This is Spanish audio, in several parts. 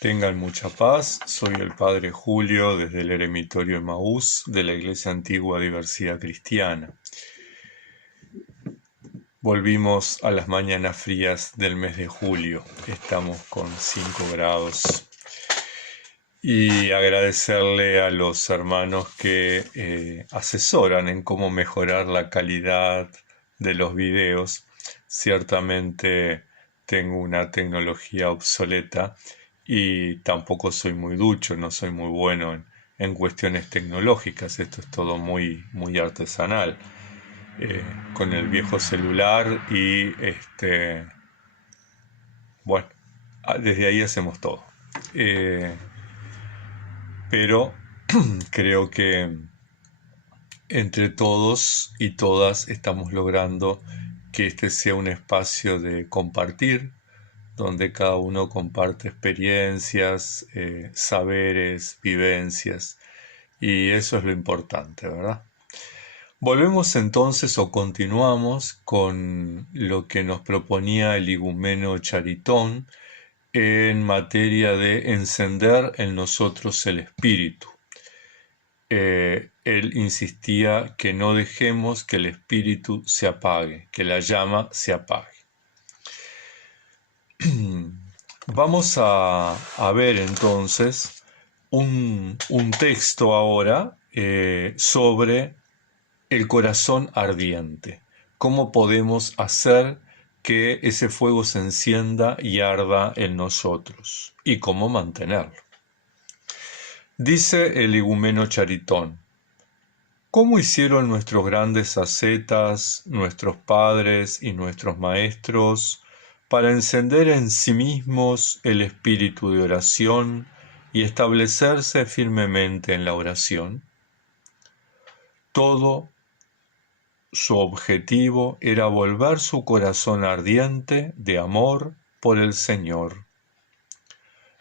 Tengan mucha paz, soy el Padre Julio desde el Eremitorio Emaús de la Iglesia Antigua Diversidad Cristiana. Volvimos a las mañanas frías del mes de julio, estamos con 5 grados. Y agradecerle a los hermanos que asesoran en cómo mejorar la calidad de los videos. Ciertamente tengo una tecnología obsoleta y tampoco soy muy ducho, no soy muy bueno en cuestiones tecnológicas. Esto es todo muy artesanal, con el viejo celular y bueno, desde ahí hacemos todo. Pero creo que entre todos y todas estamos logrando que este sea un espacio de compartir, donde cada uno comparte experiencias, saberes, vivencias, y eso es lo importante, ¿verdad? Volvemos entonces o continuamos con lo que nos proponía el igumeno Charitón en materia de encender en nosotros el espíritu. Él insistía que no dejemos que el espíritu se apague, que la llama se apague. Vamos a ver entonces un texto ahora sobre el corazón ardiente. ¿Cómo podemos hacer que ese fuego se encienda y arda en nosotros? ¿Y cómo mantenerlo? Dice el igumeno Charitón: ¿cómo hicieron nuestros grandes ascetas, nuestros padres y nuestros maestros para encender en sí mismos el espíritu de oración y establecerse firmemente en la oración? Todo su objetivo era volver su corazón ardiente de amor por el Señor.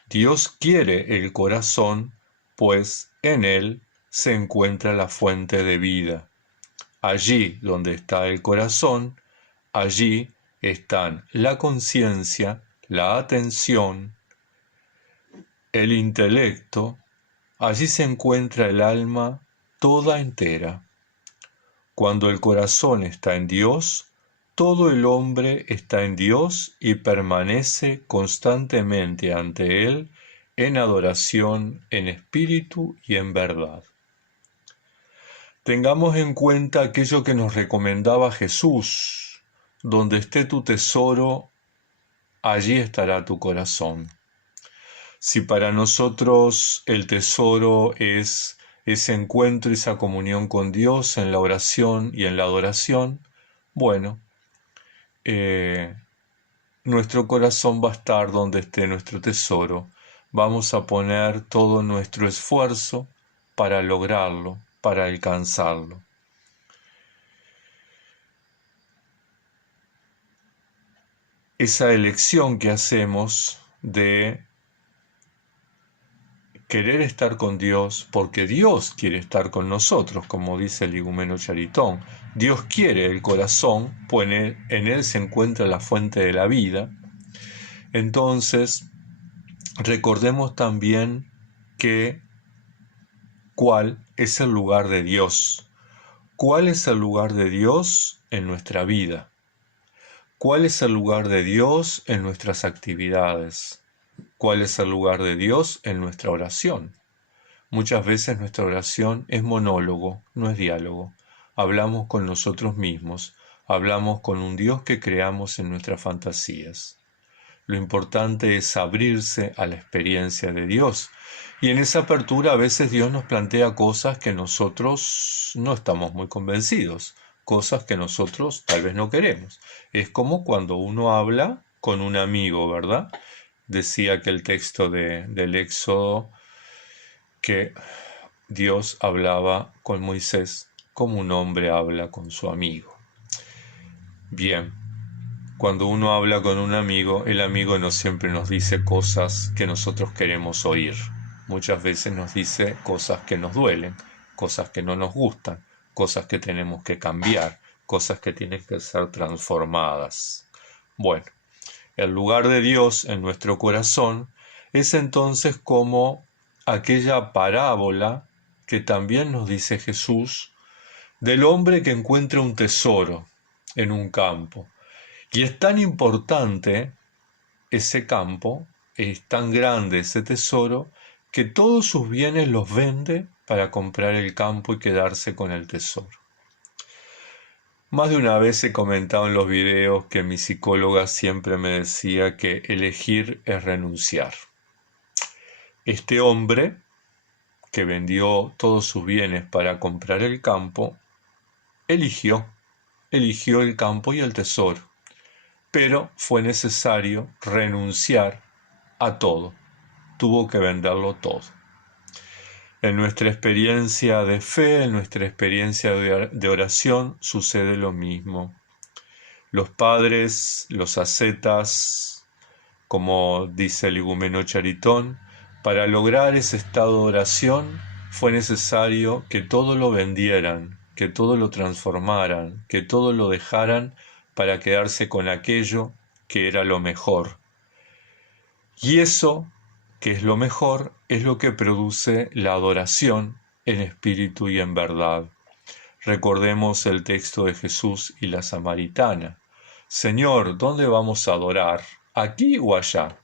Dios quiere el corazón, pues en él se encuentra la fuente de vida. Allí donde está el corazón, allí están la conciencia, la atención, el intelecto, allí se encuentra el alma toda entera. Cuando el corazón está en Dios, todo el hombre está en Dios y permanece constantemente ante Él en adoración, en espíritu y en verdad. Tengamos en cuenta aquello que nos recomendaba Jesús: donde esté tu tesoro, allí estará tu corazón. Si para nosotros el tesoro es ese encuentro, esa comunión con Dios en la oración y en la adoración, bueno, nuestro corazón va a estar donde esté nuestro tesoro. Vamos a poner todo nuestro esfuerzo para lograrlo, para alcanzarlo. Esa elección que hacemos de querer estar con Dios, porque Dios quiere estar con nosotros, como dice el igumeno Charitón. Dios quiere el corazón, pues en él se encuentra la fuente de la vida. Entonces, recordemos también cuál es el lugar de Dios. ¿Cuál es el lugar de Dios en nuestra vida? ¿Cuál es el lugar de Dios en nuestras actividades? ¿Cuál es el lugar de Dios en nuestra oración? Muchas veces nuestra oración es monólogo, no es diálogo. Hablamos con nosotros mismos, hablamos con un Dios que creamos en nuestras fantasías. Lo importante es abrirse a la experiencia de Dios. Y en esa apertura a veces Dios nos plantea cosas que nosotros no estamos muy convencidos, cosas que nosotros tal vez no queremos. Es como cuando uno habla con un amigo, ¿verdad? Decía que el texto del Éxodo que Dios hablaba con Moisés como un hombre habla con su amigo. Bien, cuando uno habla con un amigo, el amigo no siempre nos dice cosas que nosotros queremos oír. Muchas veces nos dice cosas que nos duelen, cosas que no nos gustan, cosas que tenemos que cambiar, cosas que tienen que ser transformadas. Bueno, el lugar de Dios en nuestro corazón es entonces como aquella parábola que también nos dice Jesús del hombre que encuentra un tesoro en un campo. Y es tan importante ese campo, es tan grande ese tesoro, que todos sus bienes los vende para comprar el campo y quedarse con el tesoro. Más de una vez he comentado en los videos que mi psicóloga siempre me decía que elegir es renunciar. Este hombre, que vendió todos sus bienes para comprar el campo, eligió el campo y el tesoro, pero fue necesario renunciar a todo, tuvo que venderlo todo. En nuestra experiencia de fe, en nuestra experiencia de oración, sucede lo mismo. Los padres, los ascetas, como dice el igumeno Charitón, para lograr ese estado de oración fue necesario que todo lo vendieran, que todo lo transformaran, que todo lo dejaran para quedarse con aquello que era lo mejor. Y eso, que es lo mejor, es lo que produce la adoración en espíritu y en verdad. Recordemos el texto de Jesús y la samaritana. Señor, ¿dónde vamos a adorar? ¿Aquí o allá?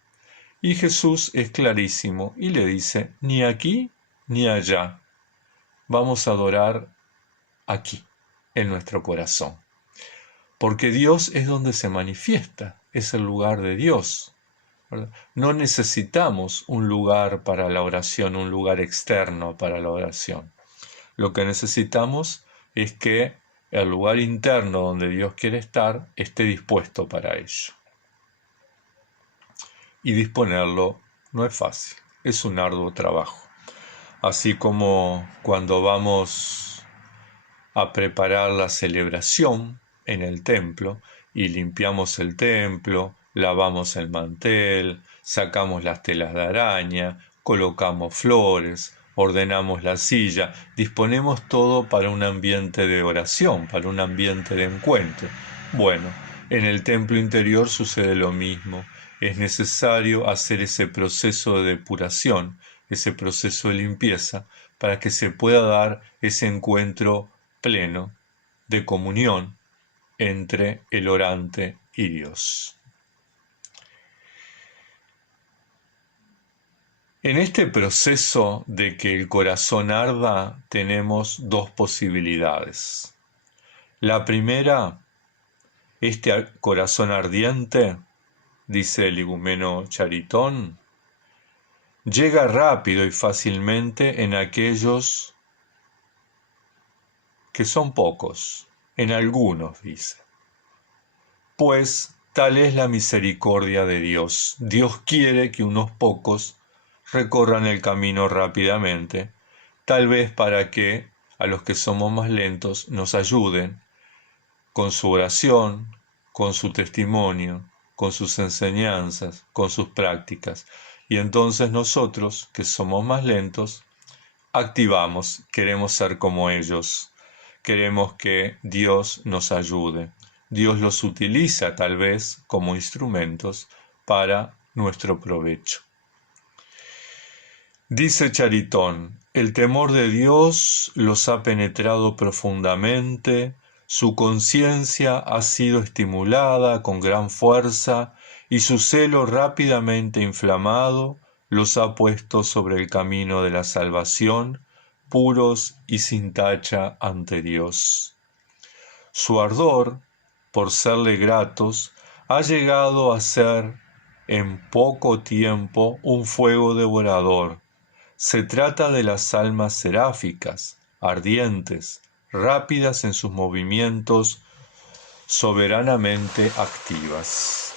Y Jesús es clarísimo y le dice, ni aquí ni allá. Vamos a adorar aquí, en nuestro corazón. Porque Dios es donde se manifiesta, es el lugar de Dios, ¿verdad? No necesitamos un lugar para la oración, un lugar externo para la oración. Lo que necesitamos es que el lugar interno donde Dios quiere estar esté dispuesto para ello. Y disponerlo no es fácil, es un arduo trabajo. Así como cuando vamos a preparar la celebración en el templo y limpiamos el templo, lavamos el mantel, sacamos las telas de araña, colocamos flores, ordenamos la silla, disponemos todo para un ambiente de oración, para un ambiente de encuentro. Bueno, en el templo interior sucede lo mismo. Es necesario hacer ese proceso de depuración, ese proceso de limpieza, para que se pueda dar ese encuentro pleno de comunión entre el orante y Dios. En este proceso de que el corazón arda tenemos dos posibilidades. La primera, este corazón ardiente, dice el igumeno Charitón, llega rápido y fácilmente en aquellos que son pocos, en algunos, dice. Pues tal es la misericordia de Dios. Dios quiere que unos pocos recorran el camino rápidamente, tal vez para que a los que somos más lentos nos ayuden con su oración, con su testimonio, con sus enseñanzas, con sus prácticas. Y entonces nosotros, que somos más lentos, activamos, queremos ser como ellos, queremos que Dios nos ayude. Dios los utiliza tal vez como instrumentos para nuestro provecho. Dice Charitón, el temor de Dios los ha penetrado profundamente, su conciencia ha sido estimulada con gran fuerza y su celo rápidamente inflamado los ha puesto sobre el camino de la salvación, puros y sin tacha ante Dios. Su ardor, por serle gratos, ha llegado a ser en poco tiempo un fuego devorador. Se trata de las almas seráficas, ardientes, rápidas en sus movimientos, soberanamente activas.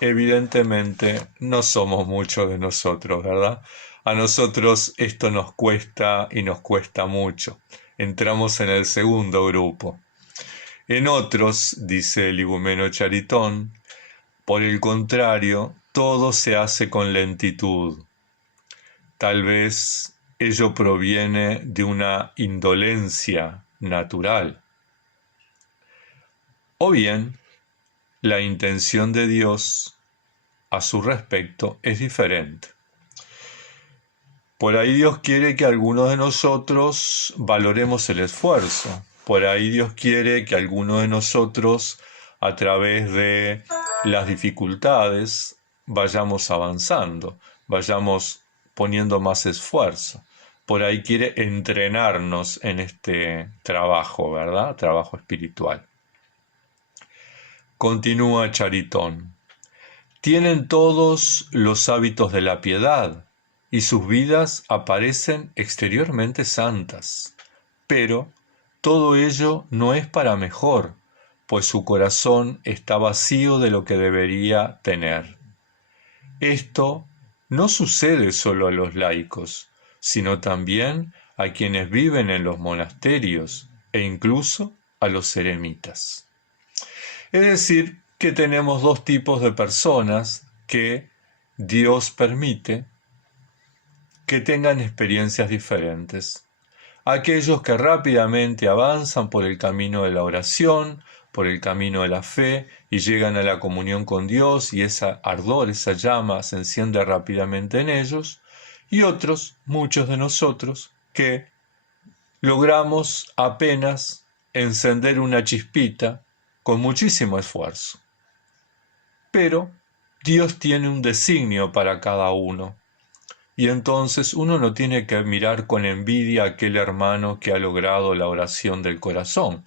Evidentemente no somos muchos de nosotros, ¿verdad? A nosotros esto nos cuesta y nos cuesta mucho. Entramos en el segundo grupo. En otros, dice el igumeno Charitón, por el contrario, todo se hace con lentitud. Tal vez ello proviene de una indolencia natural. O bien, la intención de Dios a su respecto es diferente. Por ahí Dios quiere que algunos de nosotros valoremos el esfuerzo. Por ahí Dios quiere que algunos de nosotros, a través de las dificultades, vayamos avanzando, vayamos poniendo más esfuerzo. Por ahí quiere entrenarnos en este trabajo, ¿verdad? Trabajo espiritual. Continúa Charitón. Tienen todos los hábitos de la piedad y sus vidas aparecen exteriormente santas, pero todo ello no es para mejor, pues su corazón está vacío de lo que debería tener. Esto no sucede solo a los laicos, sino también a quienes viven en los monasterios e incluso a los eremitas. Es decir, que tenemos dos tipos de personas que Dios permite que tengan experiencias diferentes. Aquellos que rápidamente avanzan por el camino de la oración, por el camino de la fe y llegan a la comunión con Dios y ese ardor, esa llama se enciende rápidamente en ellos, y otros, muchos de nosotros, que logramos apenas encender una chispita con muchísimo esfuerzo. Pero Dios tiene un designio para cada uno. Y entonces uno no tiene que mirar con envidia a aquel hermano que ha logrado la oración del corazón.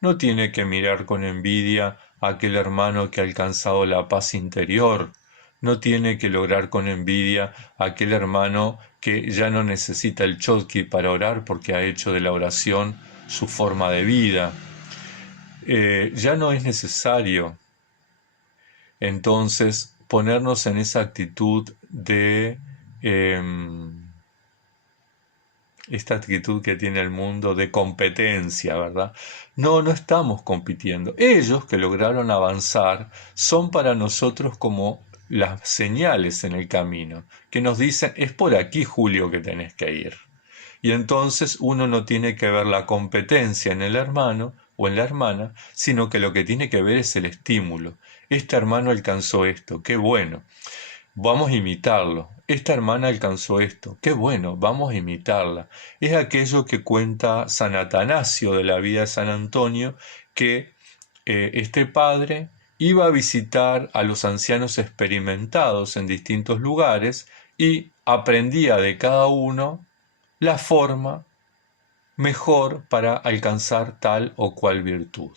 No tiene que mirar con envidia a aquel hermano que ha alcanzado la paz interior. No tiene que lograr con envidia a aquel hermano que ya no necesita el chotki para orar porque ha hecho de la oración su forma de vida. Ya no es necesario entonces ponernos en esa actitud de esta actitud que tiene el mundo de competencia, ¿verdad? No estamos compitiendo. Ellos que lograron avanzar son para nosotros como las señales en el camino, que nos dicen, es por aquí, Julio, que tenés que ir. Y entonces uno no tiene que ver la competencia en el hermano o en la hermana, sino que lo que tiene que ver es el estímulo. Este hermano alcanzó esto, qué bueno. Vamos a imitarlo. Esta hermana alcanzó esto. Qué bueno, vamos a imitarla. Es aquello que cuenta San Atanasio de la vida de San Antonio, que este padre iba a visitar a los ancianos experimentados en distintos lugares y aprendía de cada uno la forma mejor para alcanzar tal o cual virtud.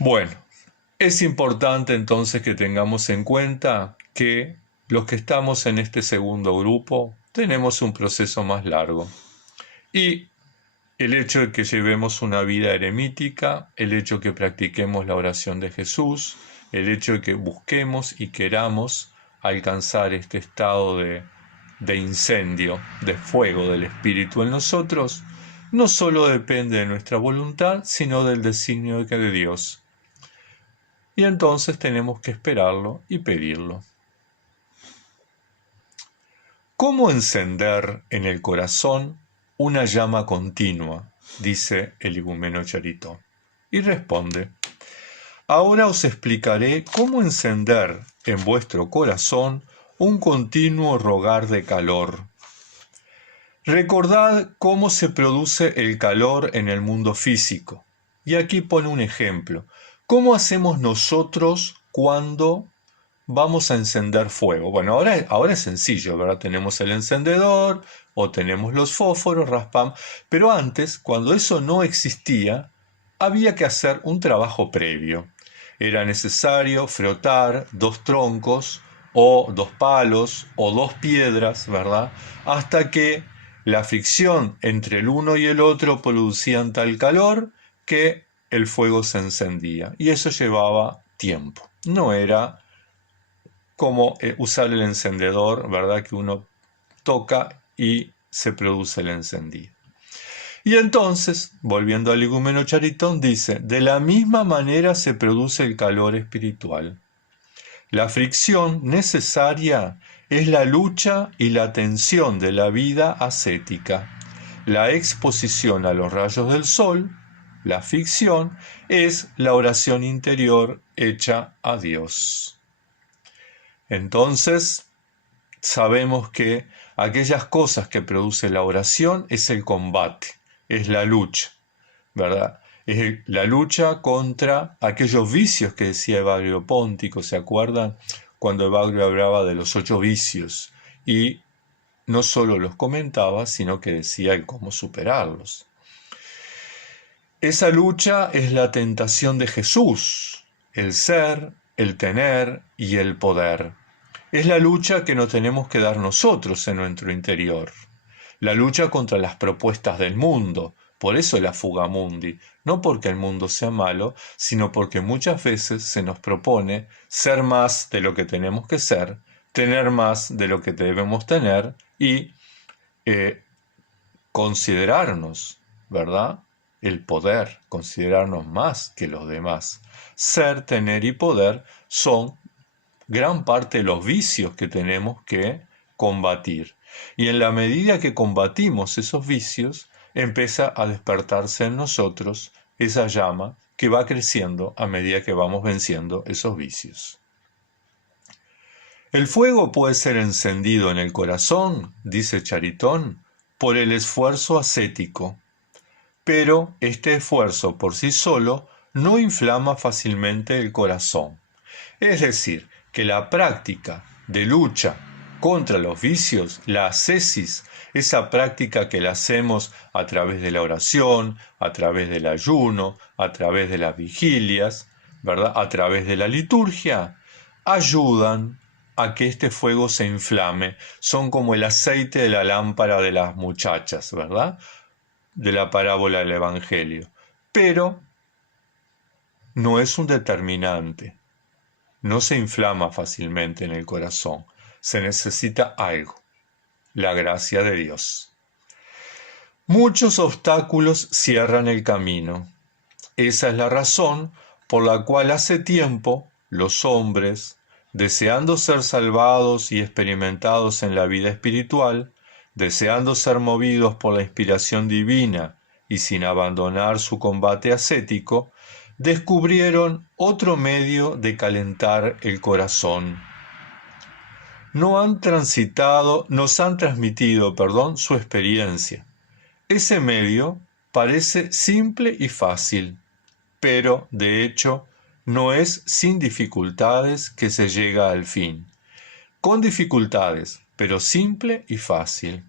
Bueno, es importante entonces que tengamos en cuenta que los que estamos en este segundo grupo tenemos un proceso más largo. Y el hecho de que llevemos una vida eremítica, el hecho de que practiquemos la oración de Jesús, el hecho de que busquemos y queramos alcanzar este estado de incendio, de fuego del Espíritu en nosotros, no solo depende de nuestra voluntad, sino del designio de Dios. Y entonces tenemos que esperarlo y pedirlo. ¿Cómo encender en el corazón una llama continua?, dice el igumeno Charitón. Y responde, ahora os explicaré cómo encender en vuestro corazón un continuo rogar de calor. Recordad cómo se produce el calor en el mundo físico. Y aquí pone un ejemplo. ¿Cómo hacemos nosotros cuando vamos a encender fuego? Bueno, ahora es sencillo, ¿verdad? Tenemos el encendedor o tenemos los fósforos, raspamos. Pero antes, cuando eso no existía, había que hacer un trabajo previo. Era necesario frotar 2 troncos o 2 palos o 2 piedras, ¿verdad? Hasta que la fricción entre el uno y el otro producían tal calor que el fuego se encendía. Y eso llevaba tiempo. No era como usar el encendedor, ¿verdad? Que uno toca y se produce el encendido. Y entonces, volviendo al igumeno Charitón, dice, de la misma manera se produce el calor espiritual. La fricción necesaria es la lucha y la tensión de la vida ascética. La exposición a los rayos del sol, la fricción, es la oración interior hecha a Dios. Entonces, sabemos que aquellas cosas que produce la oración es el combate, es la lucha, ¿verdad? Es la lucha contra aquellos vicios que decía Evagrio Póntico, ¿se acuerdan? Cuando Evagrio hablaba de los 8 vicios y no solo los comentaba, sino que decía el cómo superarlos. Esa lucha es la tentación de Jesús, el ser, el tener y el poder. Es la lucha que nos tenemos que dar nosotros en nuestro interior. La lucha contra las propuestas del mundo. Por eso la fuga mundi. No porque el mundo sea malo, sino porque muchas veces se nos propone ser más de lo que tenemos que ser, tener más de lo que debemos tener y considerarnos, ¿verdad? El poder, considerarnos más que los demás. Ser, tener y poder son gran parte de los vicios que tenemos que combatir. Y en la medida que combatimos esos vicios, empieza a despertarse en nosotros esa llama que va creciendo a medida que vamos venciendo esos vicios. El fuego puede ser encendido en el corazón, dice Charitón, por el esfuerzo ascético, pero este esfuerzo por sí solo no inflama fácilmente el corazón. Es decir, que la práctica de lucha contra los vicios, la ascesis, esa práctica que la hacemos a través de la oración, a través del ayuno, a través de las vigilias, ¿verdad? A través de la liturgia, ayudan a que este fuego se inflame. Son como el aceite de la lámpara de las muchachas, ¿verdad? De la parábola del Evangelio. Pero no es un determinante. No se inflama fácilmente en el corazón. Se necesita algo, la gracia de Dios. Muchos obstáculos cierran el camino. Esa es la razón por la cual hace tiempo los hombres, deseando ser salvados y experimentados en la vida espiritual, deseando ser movidos por la inspiración divina y sin abandonar su combate ascético, descubrieron otro medio de calentar el corazón. Nos han transmitido, su experiencia. Ese medio parece simple y fácil, pero, de hecho, no es sin dificultades que se llega al fin. Con dificultades, pero simple y fácil.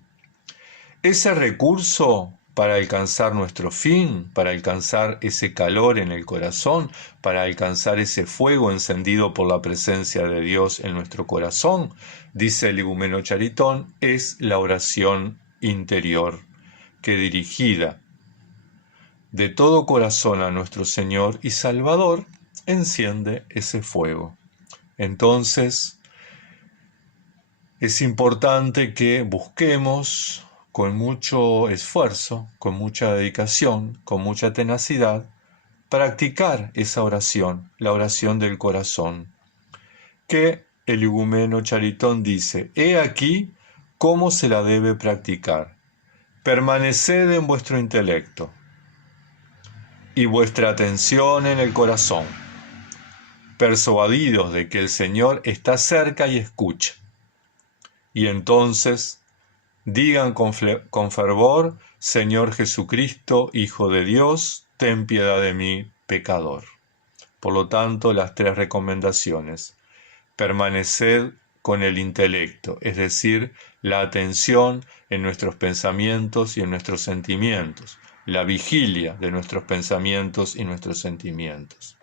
Ese recurso para alcanzar nuestro fin, para alcanzar ese calor en el corazón, para alcanzar ese fuego encendido por la presencia de Dios en nuestro corazón, dice el igumeno Charitón, es la oración interior, que dirigida de todo corazón a nuestro Señor y Salvador, enciende ese fuego. Entonces, es importante que busquemos con mucho esfuerzo, con mucha dedicación, con mucha tenacidad, practicar esa oración, la oración del corazón, que el igumeno Charitón dice, he aquí cómo se la debe practicar. Permaneced en vuestro intelecto y vuestra atención en el corazón, persuadidos de que el Señor está cerca y escucha. Y entonces digan con fervor, Señor Jesucristo, Hijo de Dios, ten piedad de mí, pecador. Por lo tanto, las 3 recomendaciones. Permaneced con el intelecto, es decir, la atención en nuestros pensamientos y en nuestros sentimientos, la vigilia de nuestros pensamientos y nuestros sentimientos.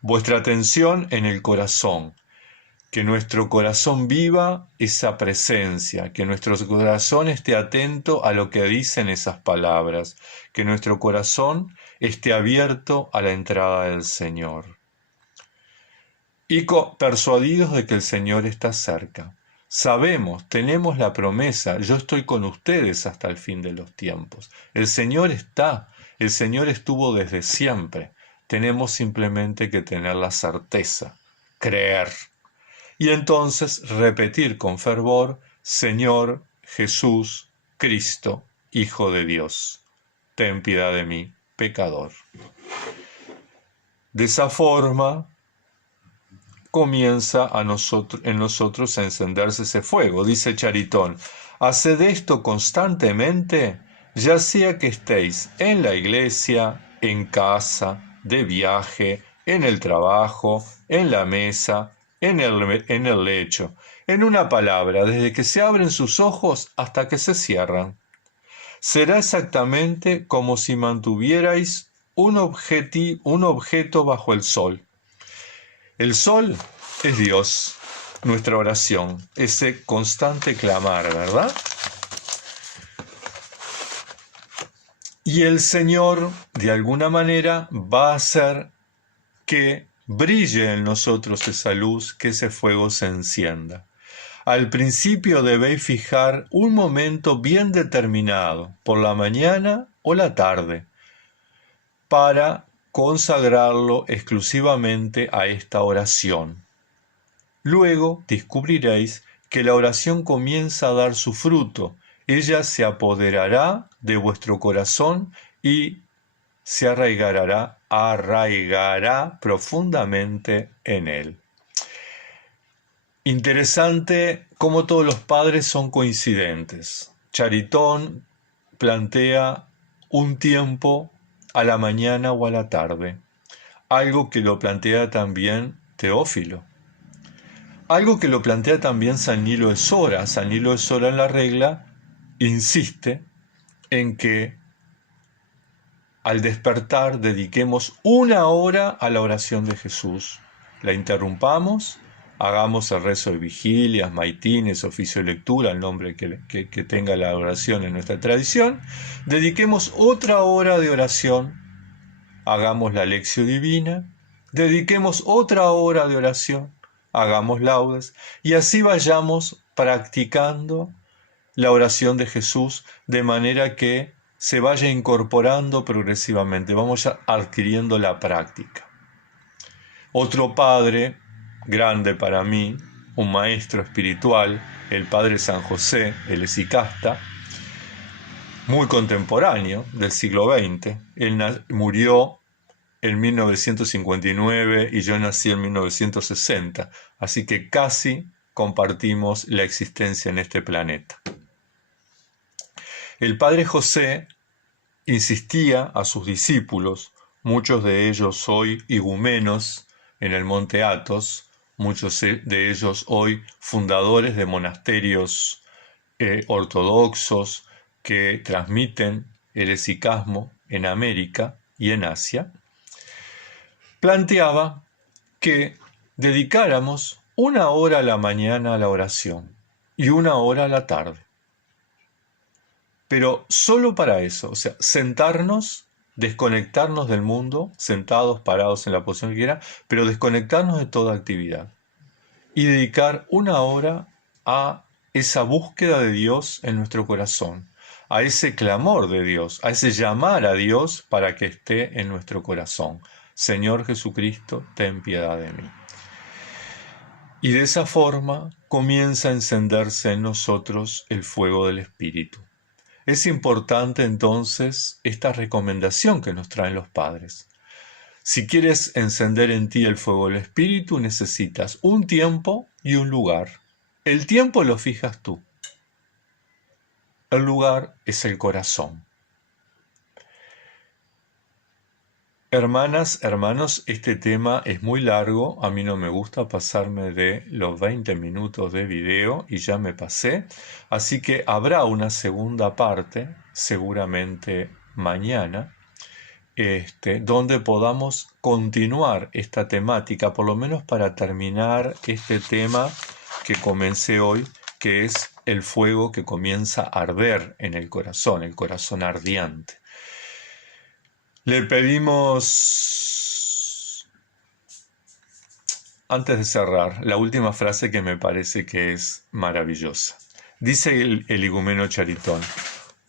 Vuestra atención en el corazón, que nuestro corazón viva esa presencia, que nuestro corazón esté atento a lo que dicen esas palabras, que nuestro corazón esté abierto a la entrada del Señor. Y persuadidos de que el Señor está cerca. Sabemos, tenemos la promesa, yo estoy con ustedes hasta el fin de los tiempos. El Señor está, el Señor estuvo desde siempre. Tenemos simplemente que tener la certeza, creer. Y entonces repetir con fervor, Señor Jesús, Cristo, Hijo de Dios, ten piedad de mí, pecador. De esa forma, comienza en nosotros a encenderse ese fuego. Dice Charitón, haced esto constantemente, ya sea que estéis en la iglesia, en casa, de viaje, en el trabajo, en la mesa, en el lecho. En una palabra, desde que se abren sus ojos hasta que se cierran. Será exactamente como si mantuvierais un objeto bajo el sol. El sol es Dios, nuestra oración, ese constante clamar, ¿verdad? Y el Señor, de alguna manera, va a hacer que brille en nosotros esa luz, que ese fuego se encienda. Al principio debéis fijar un momento bien determinado, por la mañana o la tarde, para consagrarlo exclusivamente a esta oración. Luego descubriréis que la oración comienza a dar su fruto. Ella se apoderará de vuestro corazón y se arraigará profundamente en él. Interesante cómo todos los padres son coincidentes. Charitón plantea un tiempo a la mañana o a la tarde, algo que lo plantea también Teófilo, algo que lo plantea también San Nilo de Sora. San Nilo de Sora en la regla insiste en que al despertar dediquemos 1 hora a la oración de Jesús. La interrumpamos, hagamos el rezo de vigilias, maitines, oficio de lectura, el nombre que tenga la oración en nuestra tradición. Dediquemos otra hora de oración, hagamos la lección divina, dediquemos otra hora de oración, hagamos laudes, y así vayamos practicando la oración de Jesús de manera que se vaya incorporando progresivamente, vamos adquiriendo la práctica. Otro padre grande para mí, un maestro espiritual, el padre San José, el esicasta, muy contemporáneo del siglo XX. Él murió en 1959 y yo nací en 1960, así que casi compartimos la existencia en este planeta. El padre José insistía a sus discípulos, muchos de ellos hoy igumenos en el monte Athos, muchos de ellos hoy fundadores de monasterios ortodoxos que transmiten el esicasmo en América y en Asia, planteaba que dedicáramos 1 hora a la mañana a la oración y 1 hora a la tarde. Pero solo para eso, o sea, sentarnos, desconectarnos del mundo, sentados, parados en la posición que quiera, pero desconectarnos de toda actividad y dedicar 1 hora a esa búsqueda de Dios en nuestro corazón, a ese clamor de Dios, a ese llamar a Dios para que esté en nuestro corazón. Señor Jesucristo, ten piedad de mí. Y de esa forma comienza a encenderse en nosotros el fuego del Espíritu. Es importante entonces esta recomendación que nos traen los padres. Si quieres encender en ti el fuego del Espíritu, necesitas un tiempo y un lugar. El tiempo lo fijas tú. El lugar es el corazón. Hermanas, hermanos, este tema es muy largo, a mí no me gusta pasarme de los 20 minutos de video y ya me pasé, así que habrá una segunda parte, seguramente mañana, donde podamos continuar esta temática, por lo menos para terminar este tema que comencé hoy, que es el fuego que comienza a arder en el corazón ardiente. Le pedimos, antes de cerrar, la última frase que me parece que es maravillosa. Dice el igumeno Charitón,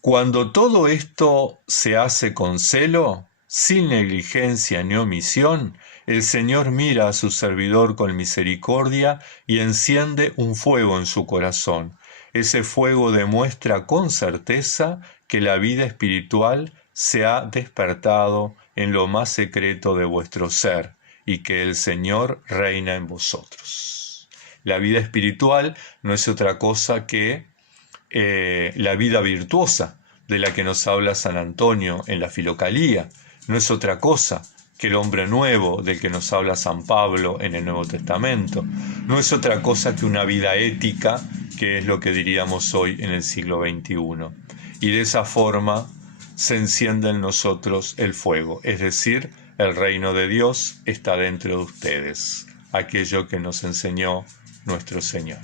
cuando todo esto se hace con celo, sin negligencia ni omisión, el Señor mira a su servidor con misericordia y enciende un fuego en su corazón. Ese fuego demuestra con certeza que la vida espiritual se ha despertado en lo más secreto de vuestro ser y que el Señor reina en vosotros. La vida espiritual no es otra cosa que la vida virtuosa de la que nos habla San Antonio en la Filocalía. No es otra cosa que el hombre nuevo del que nos habla San Pablo en el Nuevo Testamento. No es otra cosa que una vida ética, que es lo que diríamos hoy en el siglo XXI. Y de esa forma se enciende en nosotros el fuego, es decir, el reino de Dios está dentro de ustedes, aquello que nos enseñó nuestro Señor.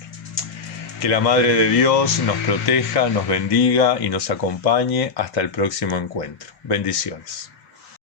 Que la Madre de Dios nos proteja, nos bendiga y nos acompañe hasta el próximo encuentro. Bendiciones.